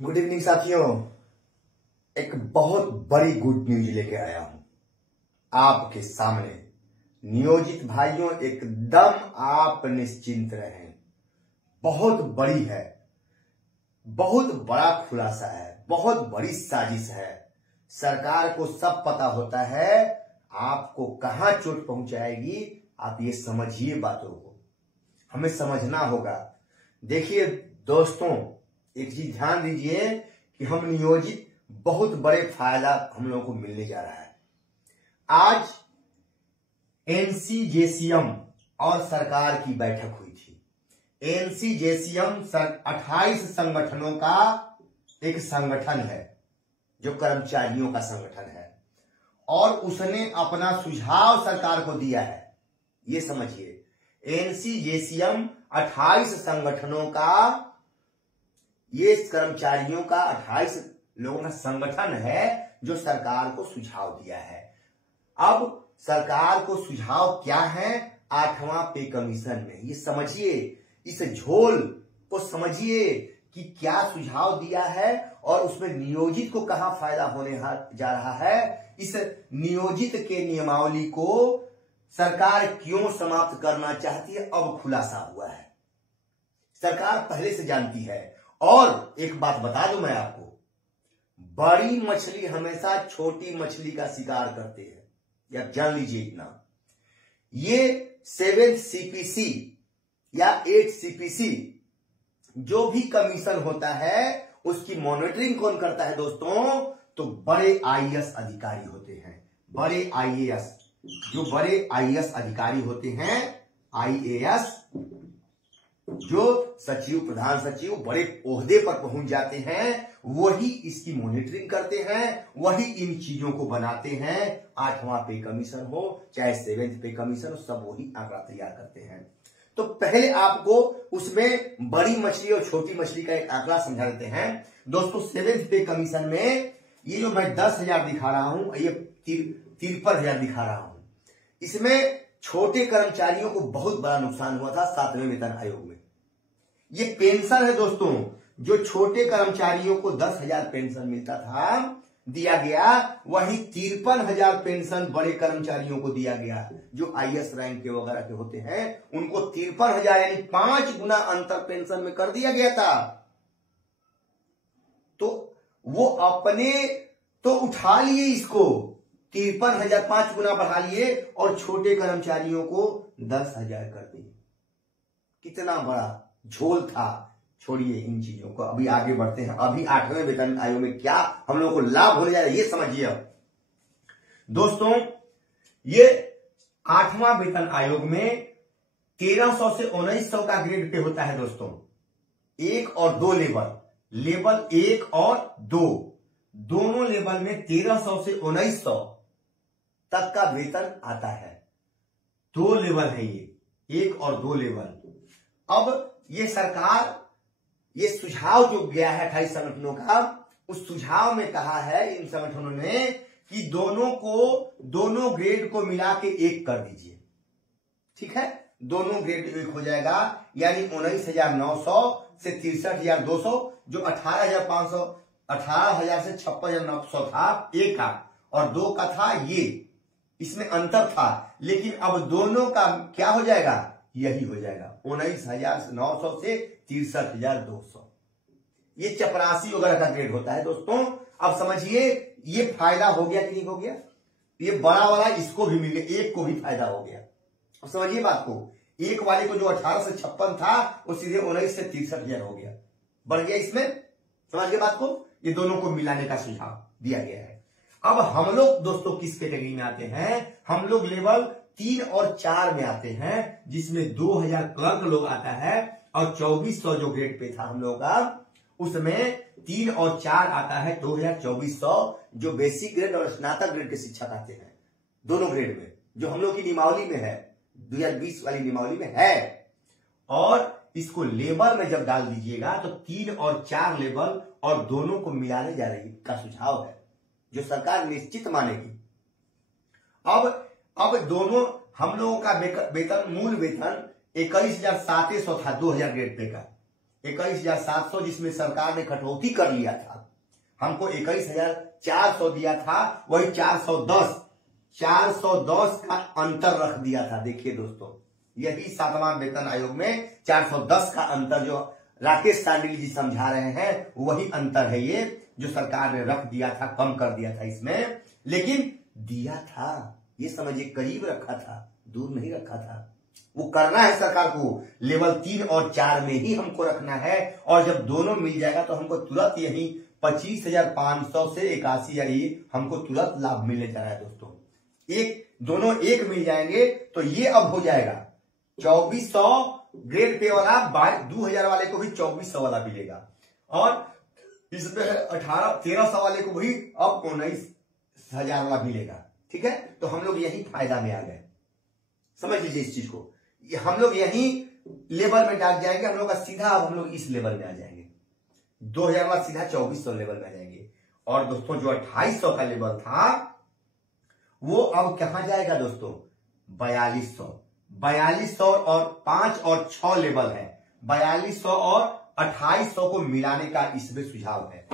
Good evening साथियों, एक बहुत बड़ी गुड न्यूज लेके आया हूं आपके सामने। नियोजित भाइयों, एकदम आप निश्चिंत रहें। बहुत बड़ी है, बहुत बड़ा खुलासा है, बहुत बड़ी साजिश है। सरकार को सब पता होता है आपको कहां चोट पहुंचाएगी। आप ये समझिए, बातों को हमें समझना होगा। देखिए दोस्तों, एक चीज ध्यान दीजिए कि हम नियोजित बहुत बड़े फायदा हम लोगों को मिलने जा रहा है। आज एनसीजेसीएम और सरकार की बैठक हुई थी। एनसीजेसीएम 28 संगठनों का एक संगठन है जो कर्मचारियों का संगठन है, और उसने अपना सुझाव सरकार को दिया है। ये समझिए, एनसीजेसीएम 28 संगठनों का, ये कर्मचारियों का 28 लोगों का संगठन है जो सरकार को सुझाव दिया है। अब सरकार को सुझाव क्या है? 8वां पे कमीशन में। ये समझिए, इस झोल को समझिए कि क्या सुझाव दिया है और उसमें नियोजित को कहां फायदा होने जा रहा है। इस नियोजित के नियमावली को सरकार क्यों समाप्त करना चाहती है, अब खुलासा हुआ है। सरकार पहले से जानती है। और एक बात बता दूं मैं आपको, बड़ी मछली हमेशा छोटी मछली का शिकार करते हैं, या जान लीजिए इतना। ये 7th CPC या 8th CPC जो भी कमीशन होता है उसकी मॉनिटरिंग कौन करता है दोस्तों? तो बड़े IAS अधिकारी होते हैं। बड़े IAS, जो बड़े IAS अधिकारी होते हैं, IAS जो सचिव, प्रधान सचिव, बड़े ओहदे पर पहुंच जाते हैं, वही इसकी मॉनिटरिंग करते हैं, वही इन चीजों को बनाते हैं। 8वां पे कमीशन हो चाहे 7th पे कमीशन हो, सब वही आंकड़ा तैयार करते हैं। तो पहले आपको उसमें बड़ी मछली और छोटी मछली का एक आंकड़ा समझा देते हैं दोस्तों। 7th पे कमीशन में ये जो मैं 10,000 दिखा रहा हूं, ये 53,000 दिखा रहा हूं। इसमें छोटे कर्मचारियों को बहुत बड़ा नुकसान हुआ था 7वें वेतन आयोग में। ये पेंशन है दोस्तों, जो छोटे कर्मचारियों को 10,000 पेंशन मिलता था, दिया गया, वही 53,000 पेंशन बड़े कर्मचारियों को दिया गया। जो IAS रैंक के वगैरह के होते हैं उनको 53,000 यानी 5 गुना अंतर पेंशन में कर दिया गया था। तो वो अपने तो उठा लिए इसको, 53,000 5 गुना बढ़ा लिए, और छोटे कर्मचारियों को 10,000 कर दिए। कितना बड़ा झोल था। छोड़िए इन चीजों को, अभी आगे बढ़ते हैं। अभी 8वें वेतन आयोग में क्या हम लोगों को लाभ होने जा रहा है, ये समझिए। अब दोस्तों, ये 8वां वेतन आयोग में 1300 से 1900 का ग्रेड पे होता है दोस्तों। 1 और 2 लेवल, लेवल 1 और 2, दोनों लेवल में 1300 से 1900 तक का वेतन आता है। 2 लेवल है ये, 1 और 2 लेवल। अब ये सरकार, ये सुझाव जो गया है 28 संगठनों का, उस सुझाव में कहा है इन संगठनों ने कि दोनों ग्रेड को मिला के 1 कर दीजिए। ठीक है, दोनों ग्रेड 1 हो जाएगा, यानी 19,900 से 63,200, जो 18,500, 18,000 से 56,900 था, 1 का, और 2 का था ये, इसमें अंतर था। लेकिन अब दोनों का क्या हो जाएगा? यही हो जाएगा, 19,900 से 63,200। ये चपरासी वगैरह का ग्रेड होता है दोस्तों। अब समझिए, ये फायदा हो गया कि नहीं हो गया? ये बड़ा वाला इसको भी मिल गया, 1 को भी फायदा हो गया। अब समझिए बात को, 1 वाले को जो 18 से 56 था वो सीधे 19 से 63,000 हो गया, बढ़ गया इसमें। समझिए बात को, ये दोनों को मिलाने का सुझाव दिया गया है। अब हम लोग दोस्तों किस कैटेगरी में आते हैं? हम लोग लेवल 3 और 4 में आते हैं, जिसमें 2,000 क्लर्क लोग आता है, और 2400 जो ग्रेड पे था हम लोग का, उसमें 3 और 4 आता है 2,2400, जो बेसिक ग्रेड और स्नातक ग्रेड के शिक्षक आते हैं, दोनों ग्रेड में, जो हम लोग की नियमावली में है, 2020 वाली नियमावली में है। और इसको लेवल में जब डाल दीजिएगा तो 3 और 4 लेवल और दोनों को मिलाने जा रही का सुझाव है, जो सरकार निश्चित मानेगी। अब दोनों हम लोगों का वेतन, मूल वेतन 21,700 था 2000 ग्रेड पे का, 21,700 जिसमें सरकार ने कटौती कर लिया था, हमको 21,400 दिया था, वही 410 का अंतर रख दिया था। देखिए दोस्तों, यही 7वां वेतन आयोग में 410 का अंतर जो राकेश सांडिल जी समझा रहे हैं, वही अंतर है ये जो सरकार ने रख दिया था, कम कर दिया था इसमें, लेकिन दिया था, ये समझिए करीब रखा था, दूर नहीं रखा था। वो करना है सरकार को, लेवल 3 और 4 में ही हमको रखना है, और जब दोनों मिल जाएगा तो हमको तुरंत यही 25,500 से 81,000 हमको तुरंत लाभ मिलने जा रहा है दोस्तों। दोनों एक मिल जाएंगे तो ये अब हो जाएगा 2400 ग्रेड पे वाला, 2,000 वाले को भी 2400 वाला मिलेगा, और इसमें 1300 वाले को भी अब 19,000 वाला मिलेगा। ठीक है, तो हम लोग यही फायदा में आ गए, समझ लीजिए इस चीज को। हम लोग यही लेवल में डाल जाएंगे, हम लोग का सीधा अब हम लोग इस लेवल में आ जाएंगे, 2,000 वाला सीधा 2400 लेवल में आ जाएंगे। और दोस्तों जो 2800 का लेवल था वो अब कहां जाएगा दोस्तों, 4200 और 5 और 6 लेवल है, 4200 और 2800 को मिलाने का इसमें सुझाव है।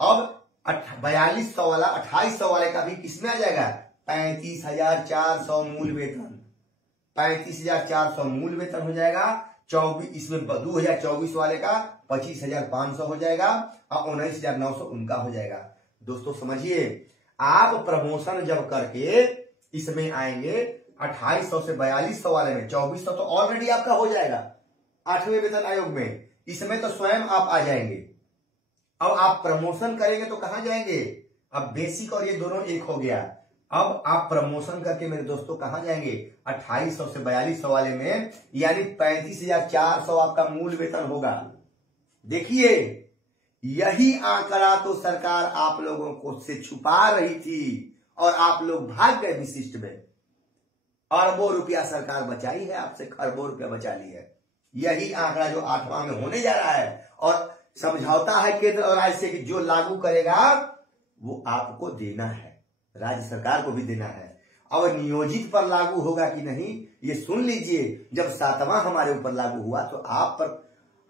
अब 4200 वाला 2800 वाले का भी किसमें आ जाएगा, 35,400 मूल वेतन, 35,400 मूल वेतन हो जाएगा। 24 इसमें 2024 वाले का 25,500 हो जाएगा, और 19,900 उनका हो जाएगा। दोस्तों समझिए, आप प्रमोशन जब करके इसमें आएंगे 2800 से 4200 वाले में, 2400 तो ऑलरेडी आपका हो जाएगा 8वें वेतन आयोग में, इसमें तो स्वयं आप आ जाएंगे। अब आप प्रमोशन करेंगे तो कहां जाएंगे, अब बेसिक और ये दोनों एक हो गया, अब आप प्रमोशन करके मेरे दोस्तों कहां जाएंगे, 2800 से 4200 वाले में, यानी 35,400 आपका मूल वेतन होगा। देखिए, यही आंकड़ा तो सरकार आप लोगों को से छुपा रही थी, और आप लोग भाग गए विशिष्ट में। अरबों रुपया सरकार बचाई है आपसे, खरबों रुपया बचा ली है। यही आंकड़ा जो 8वां में होने जा रहा है, और समझौता है केंद्र और राज्य से कि जो लागू करेगा वो आपको देना है, राज्य सरकार को भी देना है। और नियोजित पर लागू होगा कि नहीं ये सुन लीजिए। जब 7वां हमारे ऊपर लागू हुआ तो आप पर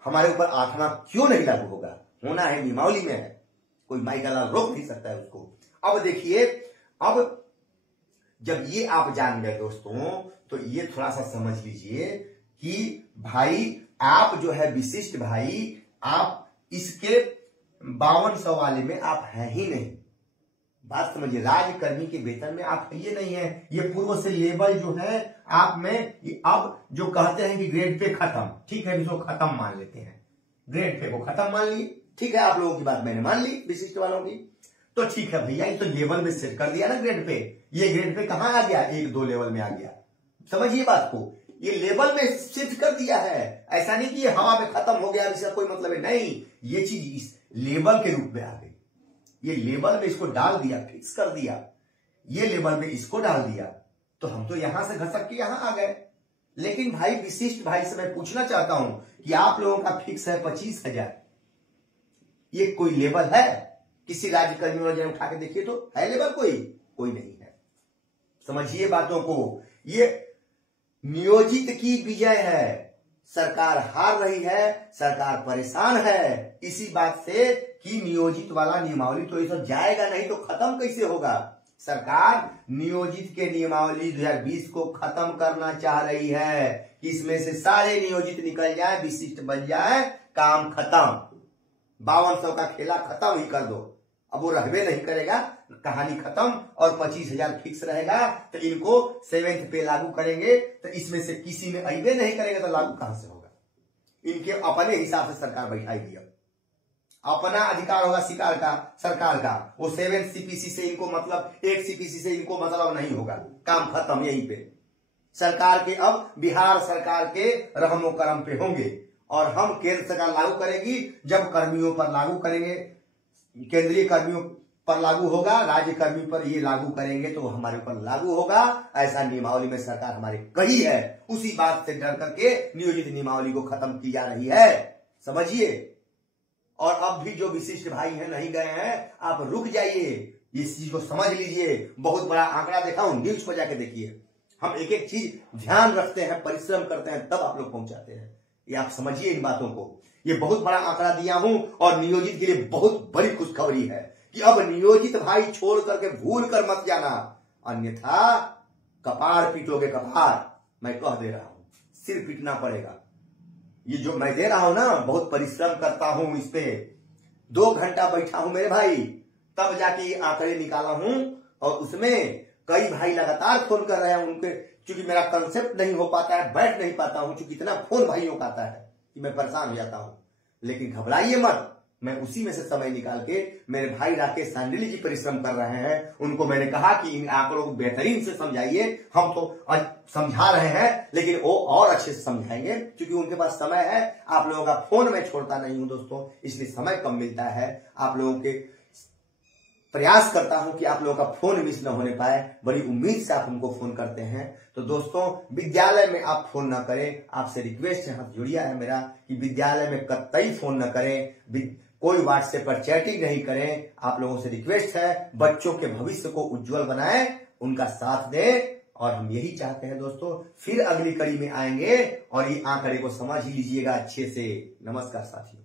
हमारे ऊपर 8वां क्यों नहीं लागू होगा, होना है, नियमावली में है, कोई माई का लाल रोक नहीं सकता है उसको। अब देखिए, अब जब ये आप जान गए दोस्तों, तो ये थोड़ा सा समझ लीजिए कि भाई आप जो है विशिष्ट भाई, आप इसके 5200 वाले में आप हैं ही नहीं। बात समझिए, राज्यकर्मी के वेतन में आप ये नहीं है, ये पूर्व से लेवल जो है आप में, अब जो कहते हैं कि ग्रेड पे खत्म, ठीक है, इसको खत्म मान लेते हैं, ग्रेड पे को खत्म मान लिए, ठीक है, आप लोगों की बात मैंने मान ली, विशिष्ट वालों की, तो ठीक है भैया, ये तो लेवल में सेट कर दिया ना ग्रेड पे। ये ग्रेड पे कहां आ गया, 1-2 लेवल में आ गया, समझिए बात को, ये लेवल में शिफ्ट कर दिया है। ऐसा नहीं कि ये हवा में खत्म हो गया, इसका कोई मतलब है नहीं, ये चीज इस लेवल के रूप में आ गई, ये लेवल में इसको डाल दिया, फिक्स कर दिया, ये लेवल में इसको डाल दिया, तो हम तो यहां से घसक के यहां आ गए। लेकिन भाई विशिष्ट भाई से मैं पूछना चाहता हूं कि आप लोगों का फिक्स है 25,000, ये कोई लेवल है, किसी राज्य कर्मी वाले उठा के देखिए तो है लेवल, कोई नहीं है। समझिए बातों को, ये नियोजित की विजय है, सरकार हार रही है, सरकार परेशान है इसी बात से कि नियोजित वाला नियमावली तो ये सब जाएगा नहीं, तो खत्म कैसे होगा। सरकार नियोजित के नियमावली 2020 को खत्म करना चाह रही है कि इसमें से सारे नियोजित निकल जाए, विशिष्ट बन जाए, काम खत्म, 5200 का खेला खत्म ही कर दो। अब वो रहबे नहीं करेगा, कहानी खत्म, और 25,000 फिक्स रहेगा, तो इनको 7th पे लागू करेंगे, तो इसमें से किसी में अइबे नहीं करेगा तो लागू कहां से होगा। इनके अपने हिसाब से सरकार बैठाएगी, अपना अधिकार होगा शिकार का, सरकार का, वो 7 CPC से इनको मतलब, 1 CPC से इनको मतलब नहीं होगा, काम खत्म यहीं पे। सरकार के अब बिहार सरकार के रहमो करम पे होंगे, और हम केंद्र सरकार लागू करेगी, जब कर्मियों पर लागू करेंगे, केंद्रीय कर्मियों पर लागू होगा, राज्य कर्मी पर ये लागू करेंगे तो हमारे ऊपर लागू होगा, ऐसा नियमावली में सरकार हमारे कही है। उसी बात से डर करके नियोजित नियमावली को खत्म की जा रही है, समझिए। और अब भी जो विशिष्ट भाई हैं नहीं गए हैं, आप रुक जाइए, इस चीज को समझ लीजिए। बहुत बड़ा आंकड़ा देखा हूं, न्यूज पर जाके देखिए, हम एक एक चीज ध्यान रखते हैं, परिश्रम करते हैं, तब आप लोग पहुंचाते हैं। ये आप समझिए इन बातों को। ये बहुत बड़ा आंकड़ा दिया हूं और नियोजित के लिए बहुत बड़ी खुशखबरी है कि अब नियोजित भाई छोड़ करके भूल कर मत जाना, अन्यथा कपार पीटोगे कपार। मैं कह दे रहा हूं, सिर पीटना पड़ेगा। ये जो मैं दे रहा हूं ना, बहुत परिश्रम करता हूं इस पे, 2 घंटा बैठा हूं मेरे भाई, तब जाके ये आंकड़े निकाला हूं। और उसमें कई भाई लगातार फोन कर रहे हैं, उनके क्योंकि मेरा कंसेप्ट नहीं हो पाता है, बैठ नहीं पाता हूं, क्योंकि इतना फोन भाइयों का आता है कि मैं परेशान हो जाता हूं। लेकिन घबराइए मत, मैं उसी में से समय निकाल के, मेरे भाई राकेश सांडिली जी परिश्रम कर रहे हैं, उनको मैंने कहा कि इन आंकड़ों को बेहतरीन से समझाइए। हम तो समझा रहे हैं, लेकिन वो और अच्छे से समझाएंगे, क्योंकि उनके पास समय है। आप लोगों का फोन मैं छोड़ता नहीं हूं दोस्तों, इसलिए समय कम मिलता है। आप लोगों के प्रयास करता हूं कि आप लोगों का फोन मिस न होने पाए, बड़ी उम्मीद से आप हमको फोन करते हैं। तो दोस्तों, विद्यालय में आप फोन ना करें, आपसे रिक्वेस्ट है, हाथ जुड़िया है मेरा कि विद्यालय में कतई फोन न करें, कोई व्हाट्सएप पर चैटिंग नहीं करें। आप लोगों से रिक्वेस्ट है, बच्चों के भविष्य को उज्जवल बनाएं, उनका साथ दें। और हम यही चाहते हैं दोस्तों, फिर अगली कड़ी में आएंगे और ये आंकड़े को समझ ही लीजिएगा अच्छे से। नमस्कार साथियों।